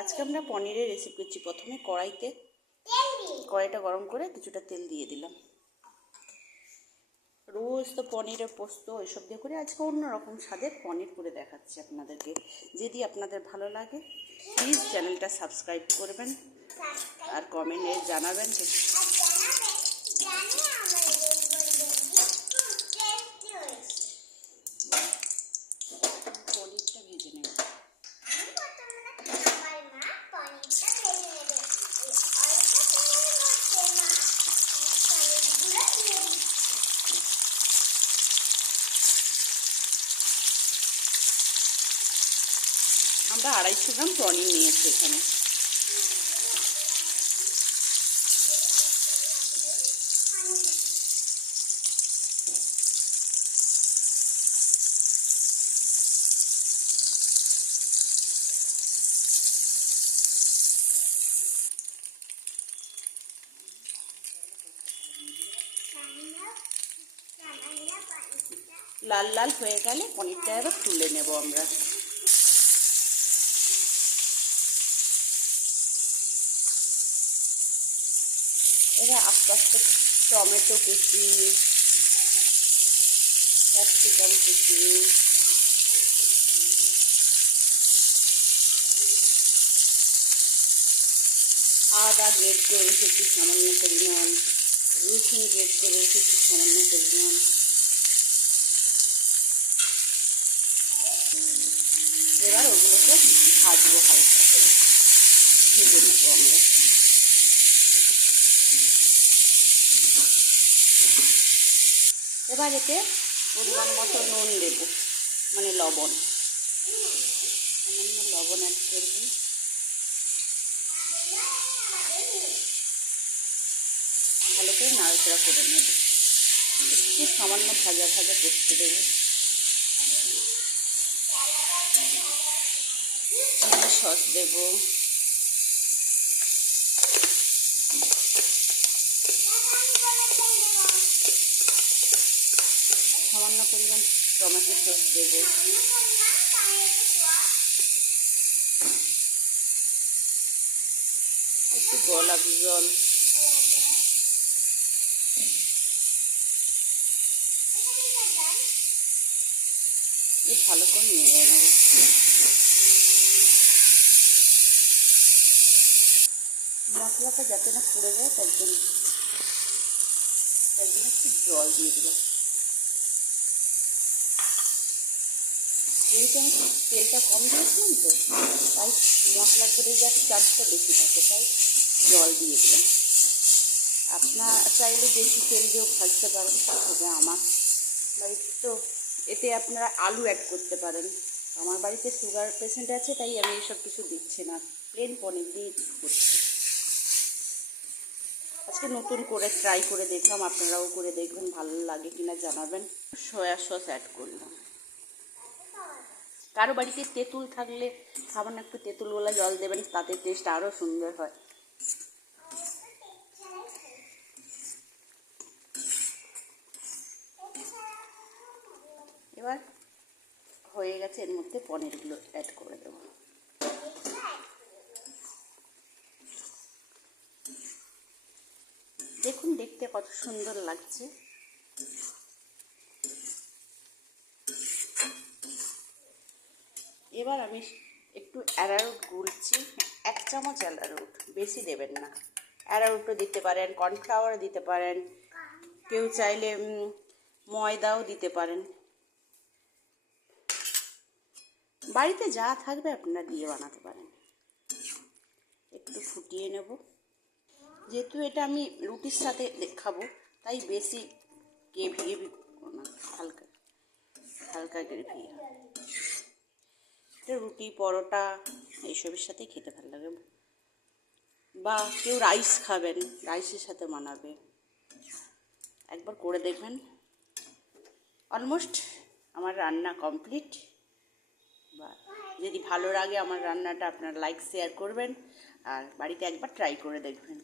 আজকে আমরা পনিরের রেসিপি করছি। প্রথমে কড়াইটা গরম করে কিছুটা তেল দিয়ে দিলাম। রোজ তো পনিরের পোস্ত এসব দিয়ে করে, আজকে অন্যরকম স্বাদের পনির করে দেখাচ্ছি আপনাদেরকে। যদি আপনাদের ভালো লাগে প্লিজ চ্যানেলটা সাবস্ক্রাইব করবেন আর কমেন্টে জানাবেন। পনিরটা ভেজে নেব। আমরা 250 গ্রাম পনির নিয়েছি এখানে। লাল লাল হয়ে গেলে পনিরটা এবার তুলে নেব আমরা। এবার আস্তে আস্তে টমেটো কুচি, ক্যাপসিকাম কুচি, আদা গ্রেট করে রেখেছি সামান্য পরিমাণ, রসুন গ্রেট করে রেখেছি সামান্য পরিমাণ। এবার ওগুলোকে ভাজবো, হালকা করে ভেজে নেবো আমরা। এবার এতে পরিমাণ মতো নুন দেব, মানে লবণ, সামান্য লবণ অ্যাড করব। ভালো করে নাড়াচাড়া করে নেব, একটু সামান্য ভাজা ভাজা করতে দেব। চিলি সস দেব, সামান্য পরিমাণ টমেটো সস দেব, একটু গোলাপ জল, ভালো করে নিয়ে নেব। মশলাটা যাতে না পুড়ে যায় তার জন্য একটু জল দিয়ে দিলাম। যেহেতু আমি তেলটা কম দিয়েছিলাম তো, তাই মশলা ধরে যাওয়ার চার্জটা বেশি থাকে, তাই জল দিয়ে দিলাম। আপনার চাইলে বেশি তেল দিয়েও ভাজতে পারেন, তবে আমার বাড়িতে তো এতে আপনারা আলু অ্যাড করতে পারেন। আমার বাড়িতে সুগার পেশেন্ট আছে, তাই আমি এসব কিছু দিচ্ছি না, প্লেন পনির দিয়ে করছি। আজকে নতুন করে ট্রাই করে দেখলাম, আপনারাও করে দেখবেন, ভালো লাগে কিনা জানাবেন। সয়া সস অ্যাড করলাম। কারো বাড়িতে তেঁতুল থাকলে সামান্য একটু তেঁতুলওয়ালা জল দেবেন, তাতে টেস্ট আরও সুন্দর হয়। এবার হয়ে গেছে, এর মধ্যে পনিরগুলো অ্যাড করে দেব। দেখুন দেখতে কত সুন্দর লাগছে। এবার আমি একটু অ্যারারুট গুলছি, 1 চামচ অ্যারারুট, বেশি দেবেন না। অ্যারারুটও দিতে পারেন, কর্নফ্লাওয়ারও দিতে পারেন, কেউ চাইলে ময়দাও দিতে পারেন। বাড়িতে যা থাকবে আপনারা দিয়ে বানাতে পারেন। একটু ফুটিয়ে নেব, যেহেতু এটা আমি রুটির সাথে খাবো তাই বেশি গ্রেভি না, হালকা হালকা গ্রেভি। এটা রুটি, পরোটা এইসবের সাথে খেতে ভালো লাগে, বা কেউ রাইস খাবেন, রাইসের সাথে মানাবে। একবার করে দেখবেন। অলমোস্ট আমার রান্না কমপ্লিট। বা যদি ভালো লাগে আমার রান্নাটা, আপনারা লাইক শেয়ার করবেন আর বাড়িতে একবার ট্রাই করে দেখবেন।